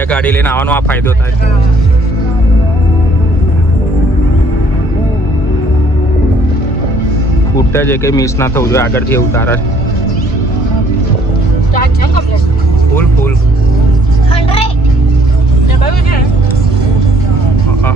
બે ગાડી લઈને આવવાનો આ ફાયદો થાય. ફૂટતા જ કઈ મિસ ના થવું જોઈએ આગળથી એવું તારા ફૂલ ફૂલ હા.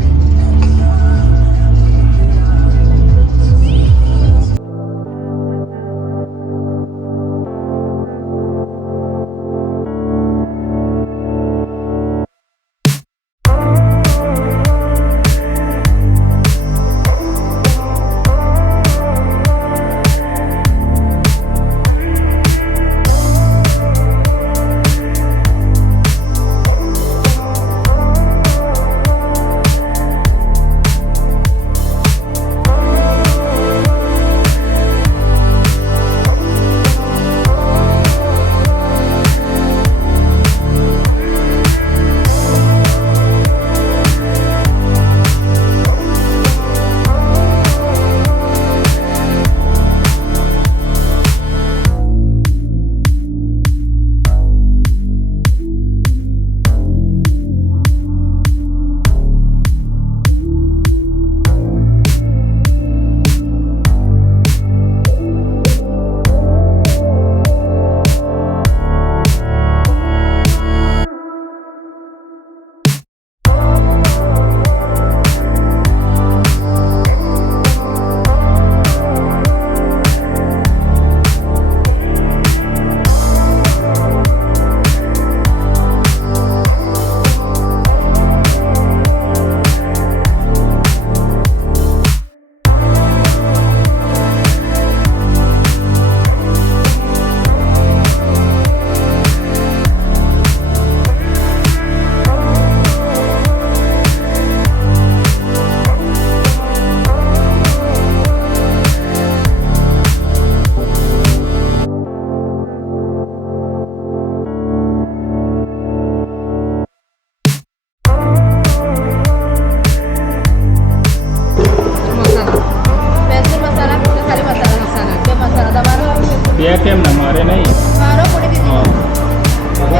બે કેમ ના મારે નહીં મારો પૂરી દીધી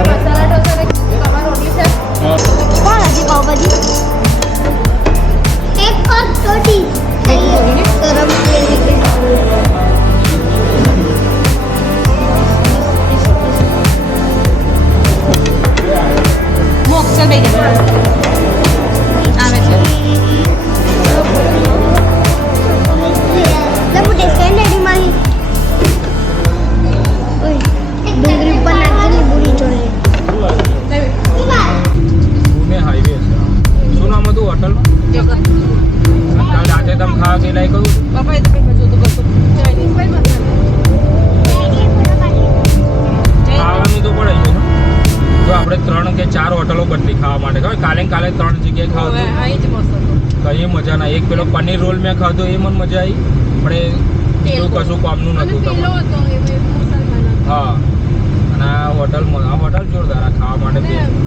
મસાલા ઢોસા ને તમારો રોટલી છે કોણ હતી પાવભાજી એક કપ રોટી ગરમ મોક્ષ બે આવે છે લબુટે સ્ટેન્ડર્ડ માં ડુંગળી પર નાખેલી પૂરી જોડે પુણે હાઈવે શું નામ હતું હોટલ કાલ રાતે તમે ખાવા ગયેલા કયું બાપા એ તો પેપર જોતો કરતો ચાઇનીઝ ભાઈ ખાવાનું તો પડે છે જો આપણે 3 કે 4 હોટલો બદલી ખાવા માટે ખબર કાલે 3 જગ્યાએ ખાવ અહીં જ મસ્ત કઈ મજા ના એક પેલો પનીર રોલ મેં ખાધો એ મને મજા આવી પણ એ કશું કામનું નતું તમારે હા અને આ હોટલ જોરદાર આ ખાવા માટે બે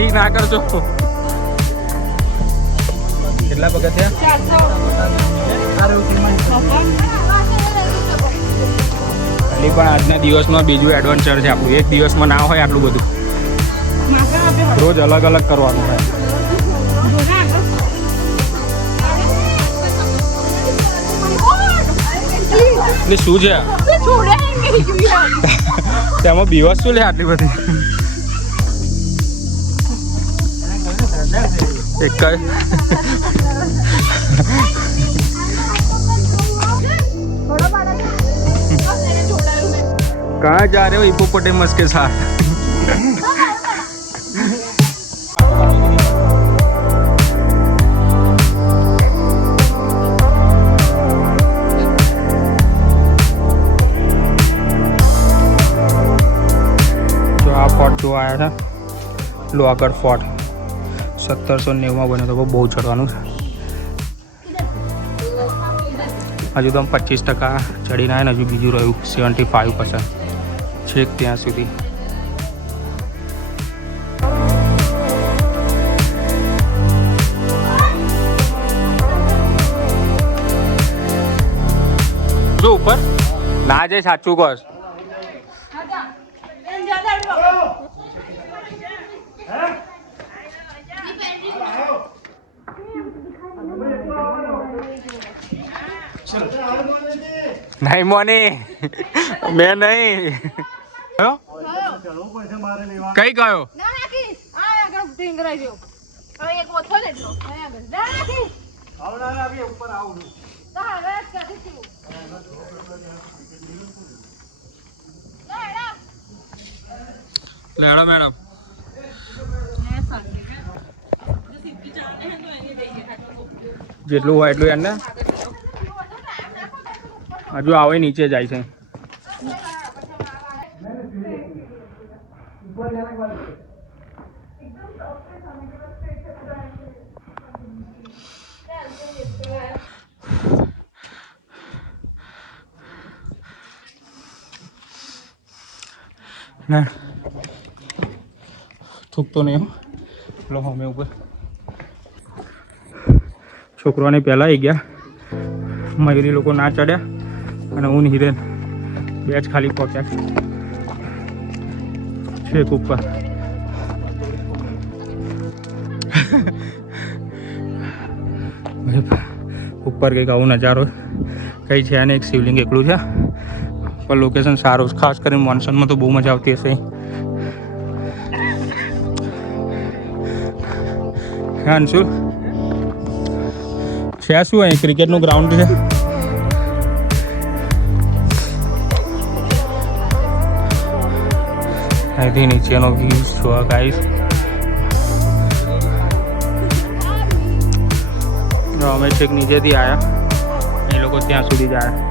ઈ ના કરજો. કેટલા પગથિયા? 400. પણ આજના દિવસમાં બીજું એડવેન્ચર છે આપણું. એક દિવસમાં ના હોય આટલું બધું, રોજ અલગ અલગ કરવાનું હોય. એટલે શું છે તેમાં બીવસ શું લે આટલી બધી? એક જ कहाँ जा रहे हो हिपोपोटेमस के साथ? जो आ फोर्ट जो आया था लोहागढ़ फोर्ट 1790 में बने तो वो बहुत चढ़वानु था. हजू तो 25% चढ़ीने आए, हजू बीजू रह्यु 75% छेक ત્યાં સુધી. જો ઉપર ના જાય સાચું કહો. नहीं मोनी मैं नहीं कई गयो लेडो मैडम જેટલું હોય એટલું એને હજુ આવે નીચે જાય છે. ના થૂકતો નહીં લો અમે ઉપર છોકરાને પહેલાં આવી ગયા. મયુરી લોકો ના ચડ્યા અને હું હિરેન બે જ ખાલી પહોંચ્યા છેક ઉપર. ઉપર કંઈક આવો નજારો કંઈ છે ને એક શિવલિંગ એકલું છે પણ લોકેશન સારું છે. ખાસ કરીને મોન્સૂનમાં તો બહુ મજા આવતી હશે. હા અંશુલ છે શું અહીં ક્રિકેટનું ગ્રાઉન્ડ છે. અહીંથી નીચેનો વ્યૂ જોવા ગાઈસ. અમે છેક નીચેથી આવ્યા, એ લોકો ત્યાં સુધી જ આવ્યા.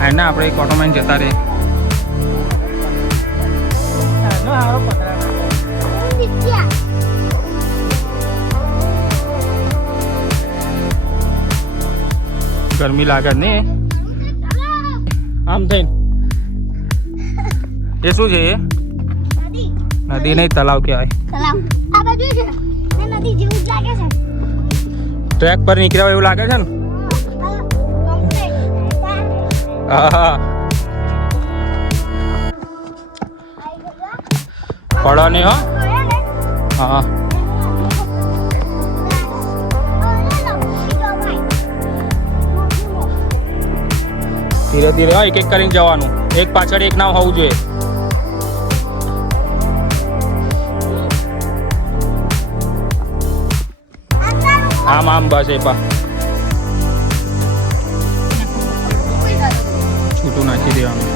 હા ના આપણે એક ઓટોમાં જતા રહે. ગરમી લાગે ને આમ થઈને. એ શું છે? એ નદી નહીં તલાવ કહેવાય. ટ્રેક પર નીકળ્યા હોય એવું લાગે છે ને. હા પડો નહીં હો. હા ધીરે ધીરે એક એક કરીને જવાનું, એક પાછળ એક ના હોવું જોઈએ. આમ આમ બસ એ પા છૂટું નાખી દેવાનું.